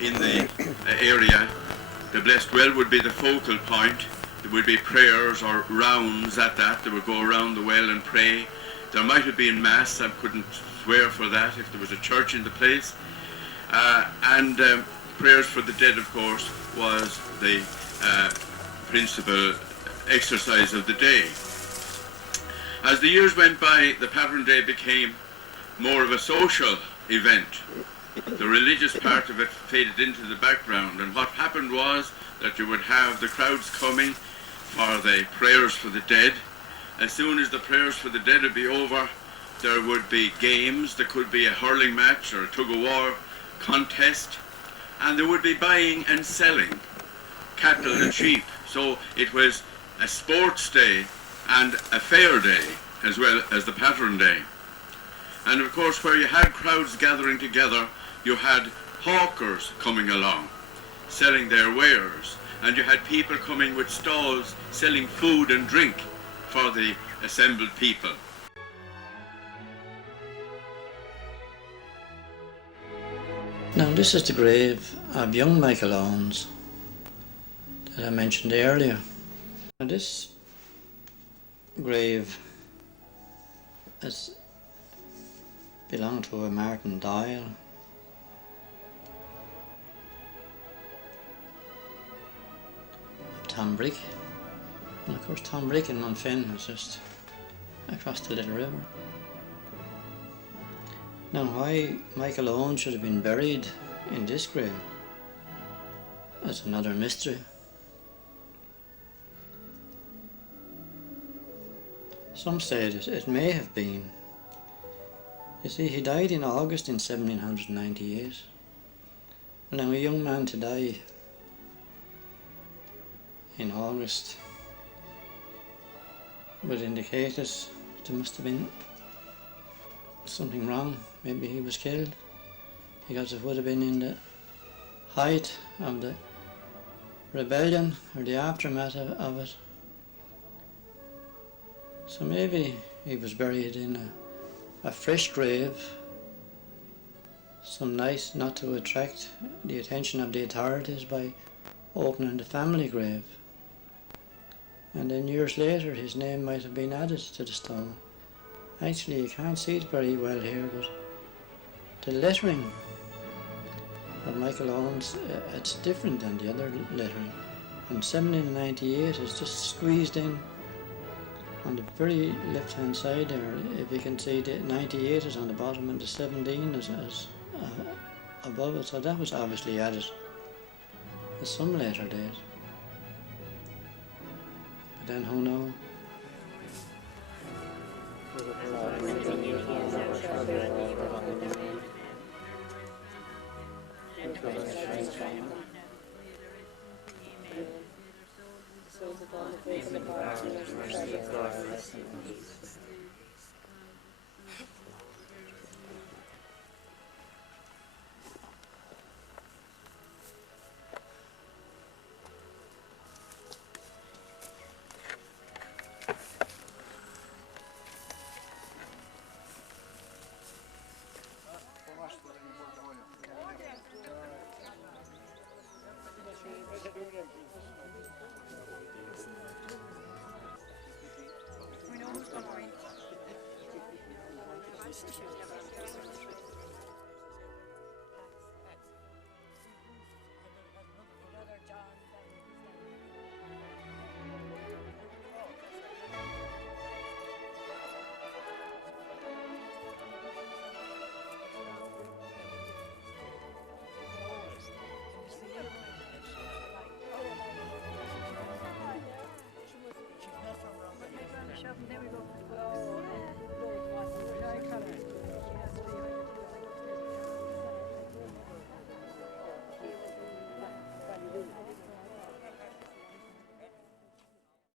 in the area. The blessed well would be the focal point. There would be prayers or rounds at that. They would go around the well and pray. There might have been mass. I couldn't swear for that if there was a church in the place. And prayers for the dead, of course, was the principal exercise of the day. As the years went by, the Pattern Day became more of a social event. The religious part of it faded into the background, and what happened was that you would have the crowds coming for the prayers for the dead. As soon as the prayers for the dead would be over, there would be games. There could be a hurling match or a tug-of-war contest, and there would be buying and selling cattle and sheep. So it was a sports day and a fair day as well as the Pattern Day. And of course, where you had crowds gathering together, you had hawkers coming along, selling their wares, and you had people coming with stalls selling food and drink for the assembled people. Now this is the grave of young Michael Owens that I mentioned earlier. Now this grave has belonged to a Martin Doyle. Tom Brick, and of course Tom Brick in Monfin was just across the little river. Now why Michael Owens should have been buried in this grave is another mystery. Some said it may have been. You see, he died in August in 1798. Now a young man to die in August would indicate that there must have been something wrong. Maybe he was killed, because it would have been in the height of the rebellion or the aftermath of it. So maybe he was buried in a fresh grave, some night not to attract the attention of the authorities by opening the family grave. And then years later his name might have been added to the stone. Actually, you can't see it very well here, but the lettering of Michael Owens, it's different than the other lettering. And 1798 is just squeezed in on the very left hand side there. If you can see, the 98 is on the bottom and the 17 is above it, so that was obviously added at some later date. But then who knows? We know who's going to win.